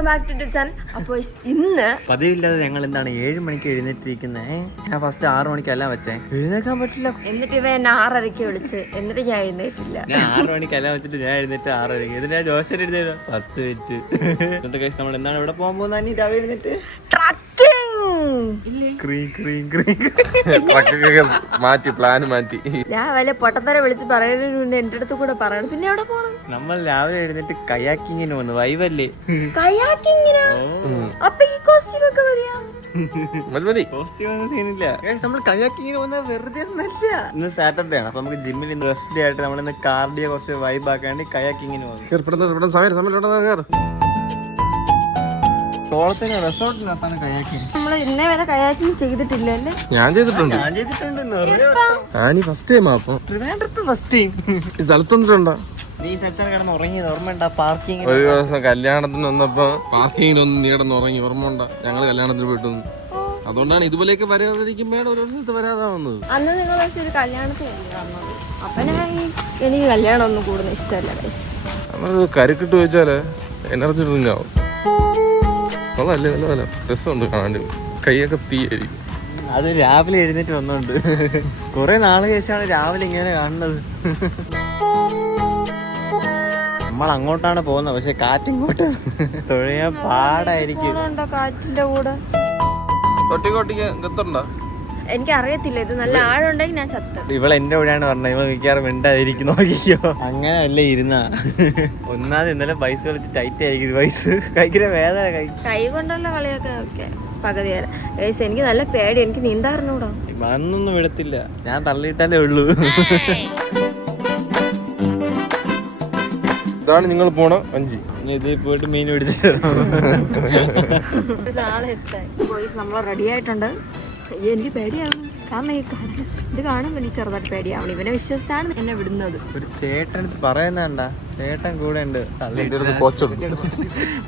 Welcome back to channel. അപ്പോൾ ഇന്ന് പതിവില്ലാതെ ഞങ്ങൾ എന്താണ് 7 മണിക്ക് എഴുന്നേറ്റിരിക്കുന്നത്. ഞാൻ ഫസ്റ്റ് 6 മണിക്കല്ല വെച്ചേ, എഴുന്നേക്കാൻ പറ്റില്ല. എന്നിട്ട് ഇവ എന്നെ 6:30 വിളിച്ച്, എന്നിട്ട് ഞാൻ എഴുന്നേറ്റില്ല. ഞാൻ 6 മണിക്കല്ല വെച്ചിട്ട് ഞാൻ എഴുന്നേറ്റ് 6:30. എന്നിട്ട് ഞാൻ ജോശൻ എഴുന്നേറ്റ് 10 മിനിറ്റ്. ഇന്നത്തെ കഴിച്ച് നമ്മൾ എന്താണ് ഇവിടെ പോകാൻ പോകുന്നത്? രാവിലെ എഴുന്നേറ്റ് മാറ്റി പ്ലാൻ മാറ്റി. ഞാൻ വല്ല പൊട്ടത്തര വിളിച്ച് പറയുന്നതിന് മുന്നേ എന്റെ അടുത്ത് കൂടെ പറയണം. പിന്നെ എവിടെ പോണം? നമ്മൾ രാവിലെ എഴുന്നേറ്റ് കയാക്കിങ്ങിന് പോകുന്നു. വൈവല്ലേ കയാക്കിങ്ങിനാ? അപ്പൊ ഈ കോസ്റ്റ്യൂം ഒക്കെ മതിയാ? കോസ്റ്റ്യൂം ഒന്നും സീനില്ല. നമ്മൾ കയാക്കിങ്ങിന് പോകുന്നത് വെറുതെ ഒന്നല്ല. ഇന്ന് സാറ്റർഡേ ആണ്, അപ്പൊ നമുക്ക് ജിമ്മിൽ ഇന്ന് റെസ്റ്റ് ഡേ ആയിട്ട് നമ്മൾ ഇന്ന് കാർഡിയോ കുറച്ച് വൈബ് ആക്കാണ്ട് കയാക്കിങ്ങിന് പോകുന്നു. കോളത്തിന് റിസോർട്ടിനകത്താണ് കയാക്കിങ്. നമ്മൾ ഇന്നേ വരെ കയാക്കിങ് ചെയ്തിട്ടില്ലല്ലേ? ഞാൻ ചെയ്തിട്ടുണ്ട്. ഞാൻ ചെയ്തിട്ടുണ്ട്. Annie first time. അപ്പൊ ട്രിവാൻഡ്രത്ത് ഫസ്റ്റ് ടൈം. ഈ സ്ഥലത്ത് വന്നിട്ടുണ്ടോ? നീ സച്ചൻ കിടന്ന് ഉറങ്ങിയത് ഓർമ്മയുണ്ടാ? പാർക്കിംഗ് ഒരു ദിവസം കല്യാണത്തിന് വന്നപ്പോ പാർക്കിങ്ങിലൊന്നും നീ കിടന്ന് ഉറങ്ങി, ഓർമ്മയുണ്ടാ? ഞങ്ങള് കല്യാണത്തിന് പോയിട്ടു. അതുകൊണ്ടാണ് ഇതുപോലെയൊക്കെ വരാതിരിക്കുമ്പോഴാണ് ഒരു ദിവസത്തെ വരാതാവുന്നത്. അന്ന് നിങ്ങൾ ഒരു കല്യാണത്തിന് വന്നത്. അപ്പൊ എനിക്ക് കല്യാണം ഒന്നും കൂടുതൽ ഇഷ്ടമല്ല. നമ്മള് കരുക്കിട്ട് വെച്ചാല് എനർജി ഡ്രിങ്ക് ആവും. കൊള്ളാല്ലേ, നല്ല നല്ല രസമുണ്ട് കാണാൻ. കൈയൊക്കെ തീയായിരിക്കും. അത് രാവിലെ എഴുന്നേറ്റ് വന്നോണ്ട് കുറെ നാള് ശേഷമാണ് രാവിലെ ഇങ്ങനെ കാണുന്നത്. നമ്മൾ അങ്ങോട്ടാണ് പോകുന്നത്, പക്ഷെ കാറ്റിങ്ങോട്ട് തൊഴിയാൻ പാടായിരിക്കും. കാറ്റിന്റെ കൂടെ ഒട്ടിക്കൊട്ടിക്ക് ഗത്തുണ്ടോ? എനിക്കറിയത്തില്ല. ഇത് നല്ല ആഴുണ്ടെങ്കിൽ ഞാൻ ചത്ത. ഇവള് എന്റെ കൂടെയാണ് പറഞ്ഞത്. ഇവ മിക്കവാറും മിണ്ടാതിരിക്കും. നോക്കിക്കോ, അങ്ങനെ അല്ലേ ഇരുന്ന. ഒന്നാമത് ഇന്നലെ പൈസ കളിച്ച് ടൈറ്റ് ആയിരിക്കും. പൈസ കഴിക്കുന്ന വേദന കൈ കൊണ്ടുള്ള കളിയൊക്കെ ഒക്കെ പകുതി വരെ. എനിക്ക് നല്ല പേടി. എനിക്ക് നീന്താറിനൂടോ? അന്നൊന്നും വിടത്തില്ല. ഞാൻ തള്ളിയിട്ടാലേ ഉള്ളൂ. ഇതാണ് നിങ്ങൾ പോണ വഞ്ചി. ഇതിൽ പോയിട്ട് മീൻ പിടിച്ചിട്ട് നാളെ എത്താൻ നമ്മൾ റെഡി ആയിട്ടുണ്ട്. എനിക്ക് പേടിയാണ്. കാരണം ഇത് കാണുമ്പോൾ എനിക്ക് ചെറുതായിട്ട് പേടിയാവണം. ഇവനെ വിശ്വസിച്ചാണ് എന്നെ വിടുന്നത്. ഒരു ചേട്ടനടുത്ത് പറയുന്നണ്ട, ചേട്ടൻ കൂടെ ഉണ്ട്.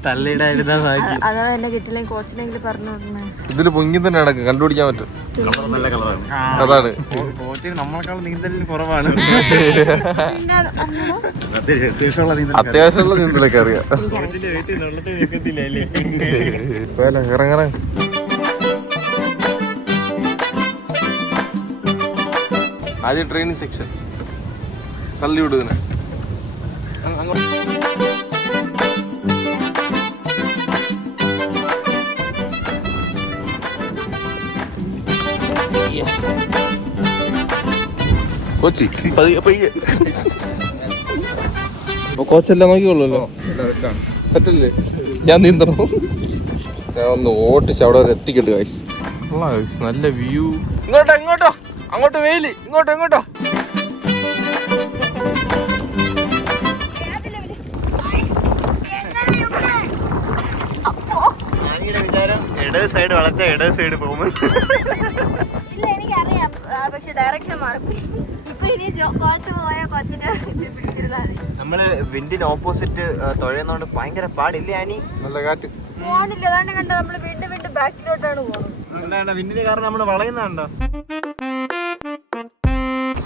തള്ളിയിടായിരുന്ന അതാ എന്നെ കിട്ടില്ലെങ്കിൽ കോച്ചിനെങ്കിലും പറഞ്ഞു വിടണേ. ഇതില് പൊങ്ങി തന്നെ നടക്കും, കണ്ടുപിടിക്കാൻ പറ്റും. അതാണ് കോച്ചിന് നമ്മളെക്കാളും നീന്തലിൽ കുറവാണ്. അത്യാവശ്യമുള്ള നീന്തലൊക്കെ അറിയാം. ഇറങ്ങണേ. ആദ്യം ട്രെയിനിങ് സെക്ഷൻ തള്ളി വിടുന്നേ. കോച്ചി കോച്ചെല്ലാം നോക്കിക്കോളൂല്ലോ. സെറ്റല്ലേ? ഞാൻ നീന്തണം. ഞാൻ ഒന്ന് ഓട്ടിച്ച് അവിടെ വരെ എത്തിക്കട്ടെ. നല്ല വ്യൂ. ഇങ്ങോട്ടോ ഇങ്ങോട്ടോ, അങ്ങോട്ട് വെയില്, ഇങ്ങോട്ടോ ഇങ്ങോട്ടോ. ഇടത് സൈഡ് വളർച്ച ഇടത് സൈഡ് പോകുമ്പോൾ എനിക്കറിയാം, പക്ഷെ ഡയറക്ഷൻ മാറി. ഇപ്പൊ ഇനി കോച്ച് പോയ കോച്ചിനെ പിടിച്ചിരുന്നാല് നമ്മള് വിൻഡിന് ഓപ്പോസിറ്റ് തുഴയുന്നോണ്ട് ഭയങ്കര പാടില്ലേ ആനി? നല്ല കാറ്റ് പോണില്ല. അതാണ് കണ്ടോ, നമ്മള് വീണ്ടും വീണ്ടും ബാക്കിലോട്ടാണ് പോകുന്നത്. എന്താണ് വിൻഡിന് കാരണം നമ്മള് വളയുന്നുണ്ടോ?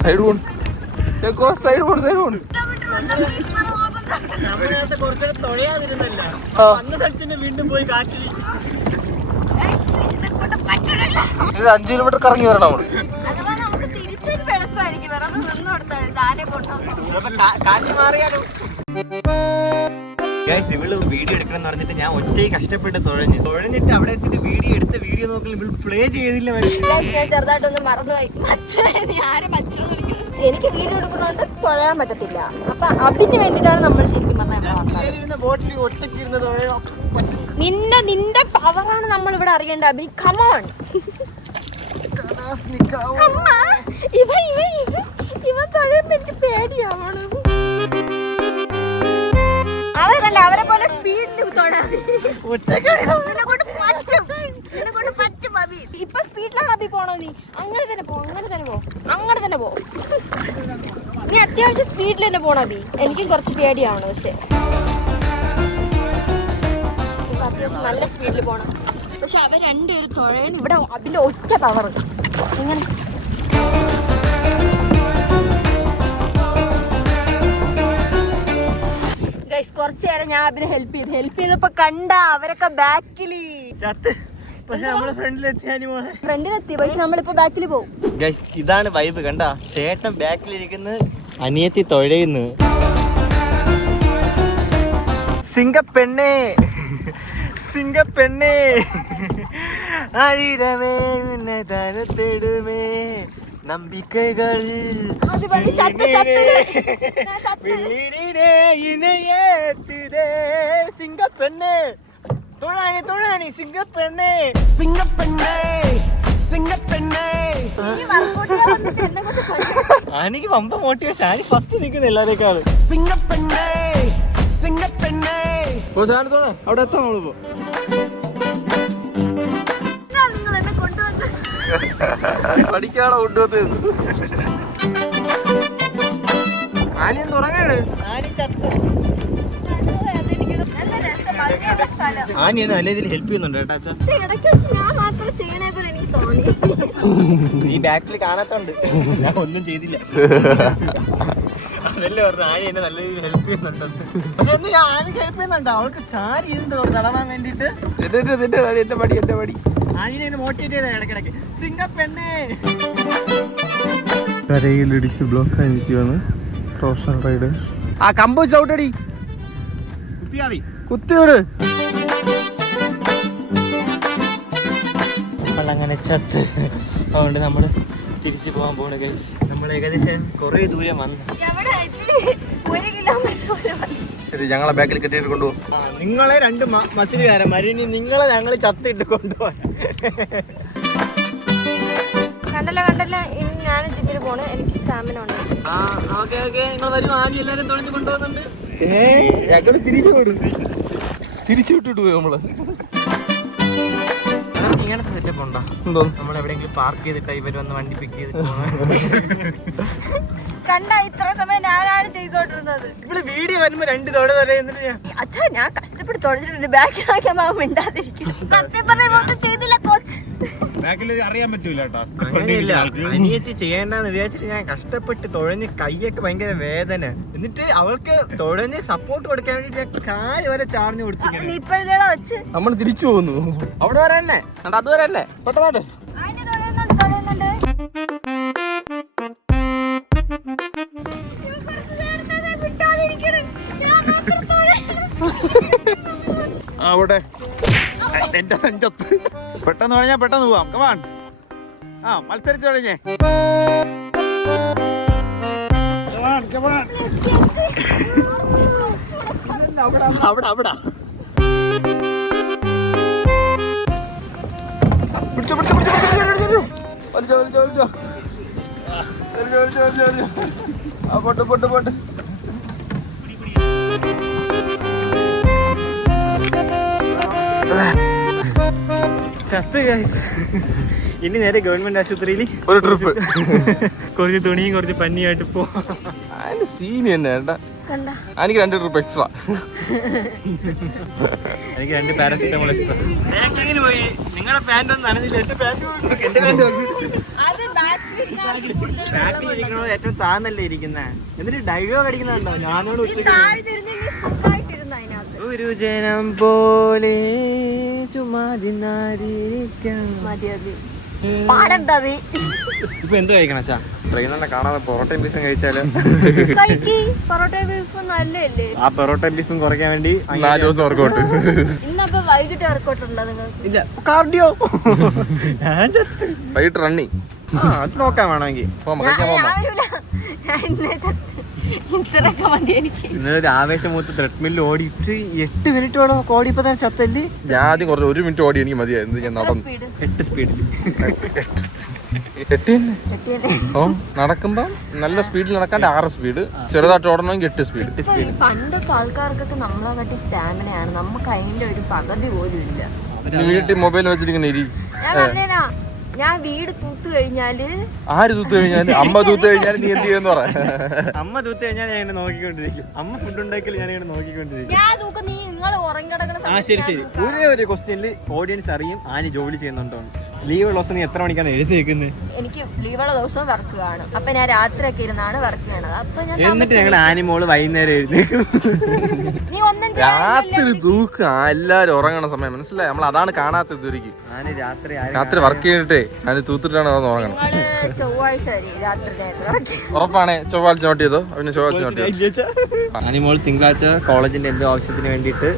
സൈഡ് പോൺ, സൈഡ് പോൺ, സൈഡ് പോൺ. കുറച്ചുകൂടെ തുഴയാതിരുന്നല്ല, അന്ന് സ്ഥലത്തിന് വീണ്ടും പോയി കാറ്റിൽ. ഇത് 5 കിലോമീറ്റർ കറങ്ങി വരണം നമ്മള്. കാറ്റ് മാറിയാലോ? ഇവള് വീഡിയോ എടുക്കണം എന്ന് പറഞ്ഞിട്ട് ഞാൻ ഒറ്റയ്ക്ക് കഷ്ടപ്പെട്ട് തുഴഞ്ഞിട്ട് അവിടെ എത്തിയിട്ട് വീഡിയോ നോക്കി പ്ലേ ചെയ്തില്ല. ചെറുതായിട്ടൊന്നും മറന്നുപോയി. എനിക്ക് വീഡിയോ എടുക്കുന്നതുകൊണ്ട് തുഴയാൻ പറ്റത്തില്ല. അപ്പൊ അതിന് വേണ്ടിട്ടാണ് നമ്മൾ ശരിക്കും ബോട്ടിൽ ഒറ്റയ്ക്ക് ഇരുന്നത്. നിന്റെ പവറാണ് നമ്മൾ ഇവിടെ അറിയേണ്ടത്. അഭിനി കമോൺ. ഇവ തുഴയുമ്പോ എനിക്ക് പേടിയാവണം. അവരെ പോലെ സ്പീഡിൽ തൊഴാൻ പറ്റും. അഭി ഇപ്പൊ സ്പീഡിലാണ് അഭി പോണോ? നീ അങ്ങനെ തന്നെ പോ, അങ്ങനെ തന്നെ പോ. നീ അത്യാവശ്യം സ്പീഡിൽ തന്നെ പോണ അഭി. എനിക്കും കുറച്ച് പേടിയാവണം. പക്ഷെ അത്യാവശ്യം നല്ല സ്പീഡിൽ പോണം. പക്ഷെ അവർ രണ്ടുപേരും തുഴയണം. ഇവിടെ അഭിന്റെ ഒറ്റ പവർ. ഇങ്ങനെ ഗൈസ് കുറച്ചു നേരം ഞാൻ അവരെ ഹെൽപ്പ് ചെയ്തപ്പോ കണ്ട അവരൊക്കെ ബാക്കില് ചത്ത്. പക്ഷെ നമ്മള് ഫ്രണ്ടിലെത്തി പക്ഷെ നമ്മളിപ്പോ ബാക്കിൽ പോകും. ഗൈസ് ഇതാണ് വൈബ്. കണ്ട ചേട്ടൻ ബാക്കിലിരിക്കുന്നു, അനിയത്തി തൊഴയുന്നു. സിംഗപ്പെണ്ണേ സിംഗപ്പെണ്ണേ അഴിടമേ നിന്നെ തരത്തിടുമേ നമ്പിക്കൈകൾ സിംഗപ്പെണ്ണേ തൊഴാനി തൊഴാനി സിംഗപ്പെണ്ണേ സിംഗപ്പെണ്ണേ സിംഗപ്പെണ്ണേ. ആനിക്ക് പമ്പ മോട്ടിവേഷൻ. ആനി ഫസ്റ്റ് നിൽക്കുന്ന എല്ലാവരേക്കാളും. സിംഗപ്പെണ്ണേ സിംഗപ്പെണ്ണേ. അവിടെ എത്താം നമ്മളിപ്പോ. പഠിക്കാണോ കൊണ്ടുവന്നത്? ആനി ഒന്ന് ഉറങ്ങാണ്. ആനി ചത്ത്. ആനിയാണ് നല്ല ഇതിൽ ഹെൽപ്പ് ചെയ്യുന്നുണ്ട് കേട്ടോ അച്ഛാ. നീ ബാക്കിൽ കാണാത്തോണ്ട് ഞാൻ ഒന്നും ചെയ്തില്ല. അതല്ലേ പറഞ്ഞു ആനി എന്നെ നല്ല രീതിയിൽ ഹെൽപ്പ് ചെയ്യുന്നുണ്ടെന്ന്. പക്ഷെ എന്ന് ഞാൻ ആനിക്ക് ഹെൽപ്പ് ചെയ്യുന്നുണ്ട്. അവൾക്ക് ചാരി ഇരുന്ന് തടവാൻ വേണ്ടിട്ട് എന്റെ പടി ആനിനെ മോട്ടിവേറ്റ് ചെയ്ത ഇടക്കിടക്ക്. സിംഗപ്പെണ്ണേ. കരയിലിടിച്ച് ബ്ലോക്ക് ആയിരിക്കുകയാണ് പ്രൊഫഷണൽ റൈഡേഴ്സ്. ആ കമ്പ് ചവിട്ടടി, കുത്തിയോട്. നമ്മളങ്ങനെ ചത്ത്. അതുകൊണ്ട് നമ്മള് തിരിച്ചു പോകാൻ പോണ ഗൈസ്. നമ്മൾ ഏകദേശം കുറെ ദൂരം വന്നു. ഞങ്ങളെ ബാക്കിൽ കെട്ടിയിട്ട് കൊണ്ടുപോകും. നിങ്ങളെ രണ്ട് മസിലുകാരൻ മരിനി, നിങ്ങളെ ഞങ്ങൾ ചത്തിട്ട് കൊണ്ടുപോകാൻ. കണ്ടല്ലോ ഇനി ഞാൻ ജിമ്മിൽ പോണ്. എനിക്ക് സ്റ്റാമിന ഉണ്ട്. നിങ്ങൾ വരും. ആദ്യം എല്ലാരും തുണഞ്ഞു കൊണ്ടുപോകുന്നുണ്ട്. ഞങ്ങള് തിരിച്ചു വിട്ടിട്ട് പോയി നമ്മള്. ഇങ്ങനത്തെ സെറ്റപ്പ് ഉണ്ടോ? എന്തോ നമ്മൾ എവിടെയെങ്കിലും പാർക്ക് ചെയ്തിട്ട് ഇവര് വന്ന് വണ്ടി പിക്ക് ചെയ്തിട്ട് കണ്ട ഇത്ര സമയം ഞാനാണ് ചെയ്തോണ്ടിരുന്നത്. ഇവിടെ വീഡിയോ വരുമ്പോ രണ്ട് തൊട അച്ഛാ ഞാൻ കഷ്ടപ്പെട്ട് തൊഴിച്ചിട്ടുണ്ട്. ബാക്കിലാക്കാൻ മിണ്ടാതിരിക്കും. സത്യം പറയുമ്പോ ഒന്നും ചെയ്തില്ല കോച്ച്. അറിയാൻ പറ്റൂല. അനിയത്തി ചെയ്യേണ്ടെന്ന് വിചാരിച്ചിട്ട് ഞാൻ കഷ്ടപ്പെട്ട് തുഴഞ്ഞ് കൈയൊക്കെ ഭയങ്കര വേദന. എന്നിട്ട് അവൾക്ക് തുഴഞ്ഞ് സപ്പോർട്ട് കൊടുക്കാൻ വേണ്ടിട്ട് ഞാൻ കാല് വരെ ചാർന്ന് കൊടുത്തു. നമ്മൾ തിരിച്ചു പോകുന്നു. അവിടെ വരെ തന്നെ, അതുവരെ തന്നെ പെട്ടെന്നോട്ട്. അവിടെ എന്റെ നെഞ്ചത്ത് പെട്ടെന്ന് പറഞ്ഞാൽ പെട്ടെന്ന് പോവാം. കമാൺ. ആ മത്സരിച്ചു കഴിഞ്ഞേ. അവിടെ അവിടെ പോട്ട്. ചത്ത് ഗൈസ്. ഇനി നേരെ ഗവൺമെന്റ് ആശുപത്രിയിൽ ഒരു ട്രിപ്പ്. കുറച്ച് തുണിയും കുറച്ച് പന്നിയായിട്ട് പോ. അതിന്റെ സീനി തന്നെ വേണ്ട. എനിക്ക് 2 ട്രിപ്പ് എക്സ്ട്രാ. എനിക്ക് 2 പാരസിറ്റമോൾ എക്സ്ട്രാ. ബാക്കിങ്ങിന് പോയി. നിങ്ങളുടെ പാന്റ് ഒന്നും നനഞ്ഞില്ല. എന്റെ പാന്റ് ബാക്കിൽ ഇരിക്കണോ ഏറ്റവും താന്നല്ലേ ഇരിക്കുന്നേ. എന്നിട്ട് ഡയലോഗ് അടിക്കുന്നുണ്ടോ? ഞാനോട് ഒരു ജനം പോലെ ഇപ്പൊ എന്ത് കഴിക്കണം അച്ഛാ? ട്രെയിനെ കാണാതെ പൊറോട്ടയും ബീഫും കഴിച്ചാല് ആ പൊറോട്ട ബീഫും കുറയ്ക്കാൻ വേണ്ടി 4 ദിവസം വർക്കൗട്ട്. ഇന്നപ്പോ വൈകിട്ട് വർക്കൗട്ട് ഉണ്ടോ നിങ്ങൾക്ക്? ഇല്ല, കാർഡിയോ. ഞാൻ ചത്ത്. വൈകിട്ട് റണ്ണിങ്. അത് നോക്കാൻ വേണമെങ്കിൽ ഇന്നൊരു ആവേശമൂത്ത് ത്രെഡ്മില്ലിൽ ഓടിയിട്ട് 8 മിനിറ്റോളം ഓടിയപ്പോ തന്നെ ചത്തല്ലേ. ഞാൻ ആദ്യം കുറച്ച് 1 മിനിറ്റ് ഓടി എനിക്ക് മതിയായിരുന്നു. ഞാൻ നടന്നു 8 സ്പീഡിൽ. ഓ നടക്കുമ്പോ നല്ല സ്പീഡിൽ നടക്കാണ്ട് 6 സ്പീഡ്, ചെറുതായിട്ട് ഓടണമെങ്കിൽ 8 സ്പീഡ്. പണ്ടൊക്കെ ആൾക്കാർക്കൊക്കെ നമ്മളെ പറ്റി സ്റ്റാമിനയാണ്. നമുക്ക് അതിന്റെ ഒരു പകുതി പോലും ഇല്ല. വീട്ടിൽ മൊബൈൽ വെച്ചിരിക്കുന്ന ഇരി. ഞാൻ വീട് തൂത്ത് കഴിഞ്ഞാല് ആര് തൂത്ത് കഴിഞ്ഞാല്? അമ്മ തൂത്ത് കഴിഞ്ഞാല് നീ എന്ത് ചെയ്യുമെന്ന് പറ. അമ്മ തൂത്ത് കഴിഞ്ഞാൽ ഞാൻ ഇങ്ങനെ നോക്കിക്കൊണ്ടിരിക്കും. അമ്മ ഫുഡ് ഉണ്ടാക്കിയാൽ ഞാൻ ഇങ്ങനെ നോക്കിക്കൊണ്ടിരിക്കും. നിങ്ങൾ ഉറങ്ങി കിടക്കുന്ന ശരി. ഒരു ക്വസ്റ്റ്യനിൽ ഓഡിയൻസ് അറിയും ആനി ജോലി ചെയ്യുന്നുണ്ടോ. ലീവ് ഉള്ള ദിവസം നീ എത്ര മണിക്കാണ് എഴുന്നേക്കുന്നത്? എനിക്ക് ലീവുള്ള ദിവസവും വർക്ക് കാണും. അപ്പൊ ഞാൻ രാത്രിയൊക്കെ ഇരുന്നാണ് വർക്ക് ചെയ്യണത്. അപ്പൊ ഞാൻ എന്നിട്ട് ഞങ്ങളുടെ ആനിമോള് വൈകുന്നേരം എഴുന്നേക്കും. നീ ഒന്നും രാത്രി തൂക്ക എല്ലാരും ഉറങ്ങണ സമയം മനസ്സിലായി. നമ്മൾ അതാണ് കാണാത്തത് ഇതുവരെയ്ക്ക്. രാത്രി വർക്ക് ചെയ്തിട്ടേ ഞാൻ തൂത്തിട്ടാണ് ഉറങ്ങണം. ചൊവ്വാഴ്ച രാത്രി ഉറപ്പാണേ ചൊവ്വാഴ്ച നോട്ട് ചെയ്തോ? പിന്നെ ചൊവ്വാഴ്ച നോട്ട് ചെയ്തോ? ആനിമോൾ തിങ്കളാഴ്ച കോളേജിന്റെ എന്തോ ആവശ്യത്തിന് വേണ്ടിയിട്ട്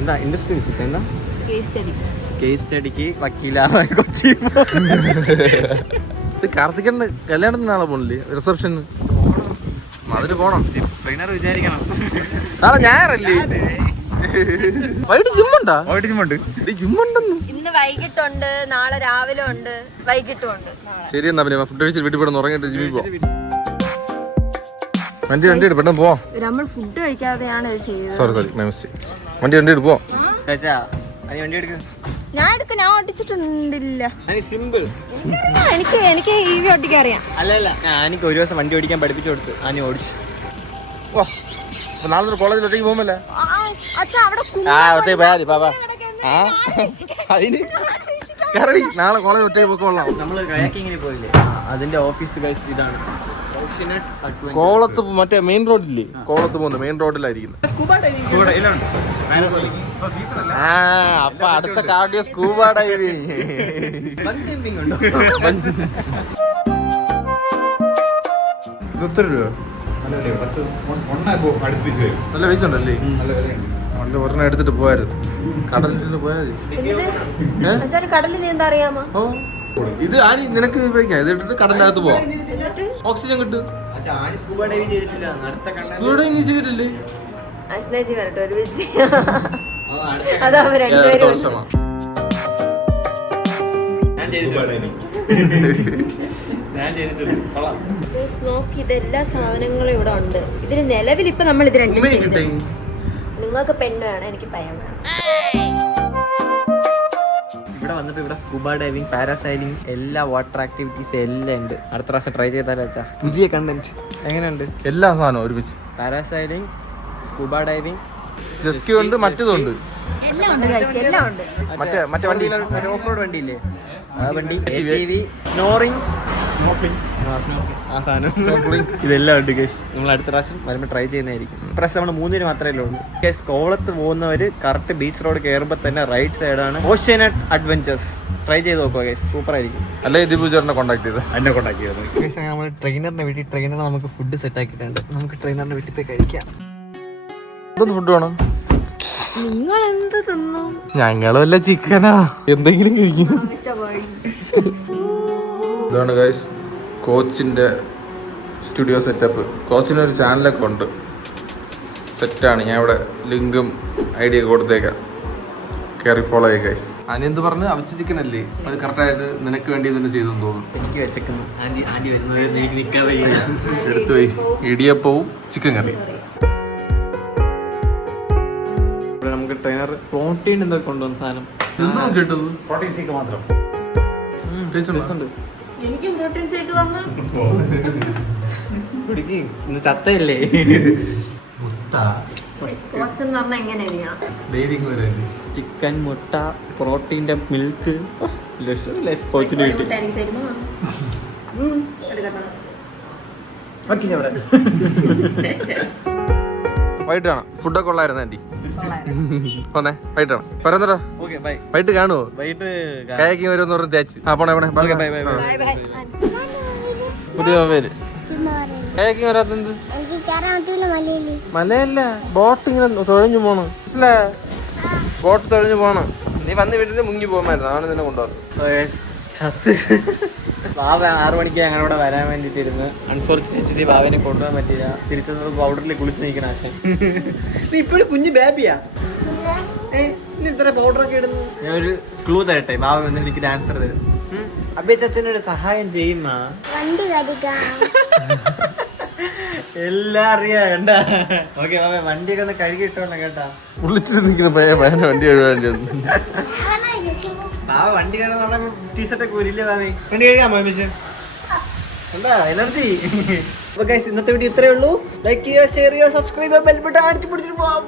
എന്താ ഇൻഡസ്ട്രി വിസിറ്റ് എന്താ കേസ് സ്റ്റഡിക്ക് വക്കീലാവാൻ കൊച്ചി. കാർത്തികന്റെ കല്യാണത്തിന് നാളെ പോണില്ലേ റിസപ്ഷന്? അതിന് പോണം. ട്രെയിനർ വിചാരിക്കണം നാളെ ഞായറല്ലേ? വൈകിട്ട് ജിമ്മുണ്ടാ? ജിമ്മുണ്ടെന്ന് ഇന്ന് വൈകിട്ടുണ്ട്, നാളെ രാവിലെ ഉണ്ട്, വൈകിട്ടും ഉണ്ട്. ശരി എന്നാ പിന്നെ ഫുഡ് കഴിച്ചിട്ട് വീട്ടിൽ പോയി ഉറങ്ങിട്ട് ജിമ്മിൽ പോവാം. വണ്ടി പെട്ടെന്ന് പോവാം. നമ്മൾ ഫുഡ് കഴിക്കാതെയാണ് ഇത് ചെയ്തത്. Sorry my mistake. വണ്ടി പോവാം. വണ്ടി എടുക്ക്. ഞാൻ ഓടിച്ചിട്ടുണ്ടില്ല. സിമ്പിൾ. എനിക്ക് EV ഓടിക്കാൻ അറിയാം. അല്ല ആനിക്ക് ഒരു ദിവസം വണ്ടി ഓടിക്കാൻ പഠിപ്പിച്ചു കൊടുത്ത് ആനി ഓടിച്ചു. നാളെ കോളേജിൽ ഒറ്റയ്ക്ക് പോകുമല്ലേ? നാളെ കോളേജ് ഒറ്റയ്ക്ക് പോയിക്കോളാം. നമ്മള് കയാക്കിങ്ങിന് പോയില്ലേ, അതിന്റെ ഓഫീസ് ഗൈസ് ഇതാണ്. കോളത്ത് മറ്റേ മെയിൻ റോഡില്ലേ? കോളത്ത് പോകുന്ന മെയിൻ റോഡിലായിരിക്കുന്നത്. അപ്പൊ അടുത്ത കാർഡിയോ സ്കൂബ ഡൈവിംഗ്. എത്ര രൂപ? നല്ല പൈസ ഉണ്ടല്ലേ? നല്ല ഒരെണ്ണം എടുത്തിട്ട് പോയായിരുന്നു. കടലിട്ട് പോയാൽ കടലിൽ നീന്താ അറിയാമോ? ഓ ഇത് ആനി നിനക്ക് ഉപയോഗിക്കാം. ഇത് ഇട്ടിട്ട് കടലിനകത്ത് പോവാം. ഓക്സിജൻ കിട്ടും. സ്കൂബ ഡൈവിംഗ് ചെയ്തിട്ടില്ലേ? അടുത്ത വർഷമാണ്. നോക്കി ഇതെല്ലാ സാധനങ്ങളും ഇവിടെ ഉണ്ട്. ഇതിന് നിലവിൽ ഇപ്പൊ നമ്മൾ ഇത് രണ്ടും ചെയ്തു. നിങ്ങൾക്ക് പെണ്ണ് വേണം, എനിക്ക് പയ്യൻ വേണം. ഇവിടെ വന്നിട്ട് ഇവിടെ സ്കൂബ ഡൈവിംഗ്, പാരാസൈലിംഗ്, എല്ലാ വാട്ടർ ആക്ടിവിറ്റീസ് എല്ലാം ഉണ്ട്. അടുത്ത പ്രാവശ്യം ട്രൈ ചെയ്താലോ വെച്ചാ? പുതിയ കണ്ടന്റ് എങ്ങനെയുണ്ട്? എല്ലാ സാധനവും ഒരുമിച്ച്. പാരാസൈലിംഗ്, സ്കൂബ ഡൈവിംഗ്, ജെസ്ക്യൂ ഉണ്ട്, മറ്റേതുണ്ട്. എല്ലാം ഉണ്ട്, എല്ലാം ഉണ്ട്. മറ്റേ വണ്ടി ഓഫ് റോഡ് വണ്ടിയില്ലേ, ആ വണ്ടി, സ്നോറിംഗ്, ആ സാധനം, ഇതെല്ലാം ഉണ്ട് ഗൈസ്. നമ്മൾ അടുത്ത പ്രാവശ്യം വരുമ്പോൾ ട്രൈ ചെയ്യുന്നതായിരിക്കും. പ്രാവശ്യം നമ്മൾ 3 മാത്രമേ ഉള്ളൂ ഗൈസ്. കോവളത്ത് പോകുന്നവർ കറക്റ്റ് ബീച്ച് റോഡ് കയറുമ്പോൾ തന്നെ റൈറ്റ് സൈഡാണ് ഓഷ്യനെറ്റ് അഡ്വഞ്ചേഴ്സ്. ട്രൈ ചെയ്ത് നോക്കുക ഗൈസ്, സൂപ്പർ ആയിരിക്കും. അല്ലെ ദീപുചേട്ടനെ കോൺടാക്ട് ചെയ്തത്? എന്നെ കോൺടാക്ട് ചെയ്തത് ഗൈസ്. നമ്മൾ ട്രെയിനറിന്റെ വീട്ടിൽ ട്രെയിനർ നമുക്ക് ഫുഡ് സെറ്റ് ആക്കിയിട്ടുണ്ട്. നമുക്ക് ട്രെയിനറിന്റെ വീട്ടിൽ പോയി കഴിക്കാം. എന്തൊന്ന് ഫുഡ് വേണം? നിങ്ങൾ എന്ത് തിന്നു? ഞങ്ങൾ വല്ല ചിക്കനാ എന്തെങ്കിലും കഴിക്കും. ഇതാണ് ഗൈസ് കോച്ചിൻ്റെ സ്റ്റുഡിയോ സെറ്റപ്പ്. കോച്ചിനൊരു ചാനലൊക്കെ ഉണ്ട്, സെറ്റാണ്. ഞാൻ ഇവിടെ ലിങ്കും ഐഡിയ ഒക്കെ കൊടുത്തേക്കാം, കയറി ഫോളോ ചെയ്യുക ഗൈസ്. അനിയന്ത് പറഞ്ഞ് അവിച്ച ചിക്കൻ അല്ലേ, അത് കറക്റ്റായിട്ട് നിനക്ക് വേണ്ടി തന്നെ ചെയ്തെന്ന് തോന്നുന്നു. എനിക്ക് വിശക്കുന്നു. ആൻറ്റി വരുന്നവരെന്ന് എനിക്ക് നിൽക്കാൻ വയ്യ. എടുത്തു പോയി ഇടിയപ്പവും ചിക്കൻ കറി. ഇവിടെ നമുക്ക് ട്രെയിനർ പ്രോട്ടീൻ എന്തൊക്കെ കൊണ്ടുവന്ന സാധനം കേട്ടത്? പ്രോട്ടീൻ ഷേക്ക് മാത്രം. എനിക്കും പ്രോട്ടീൻ ഷേക്ക് തന്നു. കുടിക്ക്, ഇന്ന് ചത്തയല്ലേ. സ്കോച്ച് എന്ന് പറഞ്ഞാൽ എങ്ങനെയാണ്? ചിക്കൻ, മുട്ട, പ്രോട്ടീൻ്റെ മിൽക്ക്, കോച്ചിന് കിട്ടി. വൈകിട്ടാണ് ഫുഡൊക്കെ ഉള്ളായിരുന്നു ആൻറ്റി. പോന്നേ വൈകിട്ടാണ് പറയുന്നോ? വൈകിട്ട് കാണുവോ? കയാക്കി വരുമെന്ന് പറഞ്ഞ് തേച്ച്. ആ പോണേ പോണേ. പുതിയ മൊബൈല്. കയാക്കി വരാത്തെന്ത്? മലയല്ല, ബോട്ട് ഇങ്ങനെ തുഴഞ്ഞു പോണ്. മനസ്സിലാ? ബോട്ട് തുഴഞ്ഞു പോണം. നീ വന്ന് വീട്ടിൽ മുങ്ങി പോകുമായിരുന്നു, ആണ് നിന്നെ കൊണ്ടുവന്നത്. ബാബ 6 മണിക്ക് ഞങ്ങളിവിടെ വരാൻ വേണ്ടിയിട്ടിരുന്ന് അൺഫോർച്ചുനേറ്റ്ലി ബാബിനെ കൊണ്ടുപോകാൻ പറ്റില്ല. തിരിച്ചു പൗഡറിൽ കുളിച്ച് നിൽക്കണ ആശാൻ. നീ ഇപ്പോഴും കുഞ്ഞു ബേബിയാ? നീ ഇത്ര പൗഡറൊക്കെ ഇടുന്നു. ഞാൻ ഒരു ക്ലൂ തരട്ടെ, ബാബ വന്നിട്ട് എനിക്ക് ആൻസർ തരും. അബേ ചച്ചനൊരു സഹായം ചെയ്യുന്ന എല്ലാം അറിയാ കണ്ട. ഓക്കെ ബാബ, വണ്ടിയൊക്കെ ഒന്ന് കഴുകിയിട്ടോണം കേട്ടാ. വിളിച്ചിട്ട് നിൽക്കുന്ന പയ്യൻ വണ്ടി കഴുകാൻ. ബാബ വണ്ടി കഴുകാൻ ടീഷർട്ടൊക്കെ ഊരില്ലേ ബാബേ? വണ്ടി കഴുകാമോ മിഷൻ? എന്താ എനർജി. അപ്പൊ ഗൈസ്, ഇന്നത്തെ വീഡിയോ ഇത്രയേ ഉള്ളൂ. ലൈക്ക് ചെയ്യുക, ഷെയർ ചെയ്യുക, സബ്സ്ക്രൈബ് ചെയ്യുക, ബെൽ ബട്ടൺ അടിച്ചു പിടിച്ചിട്ട് പോവാം.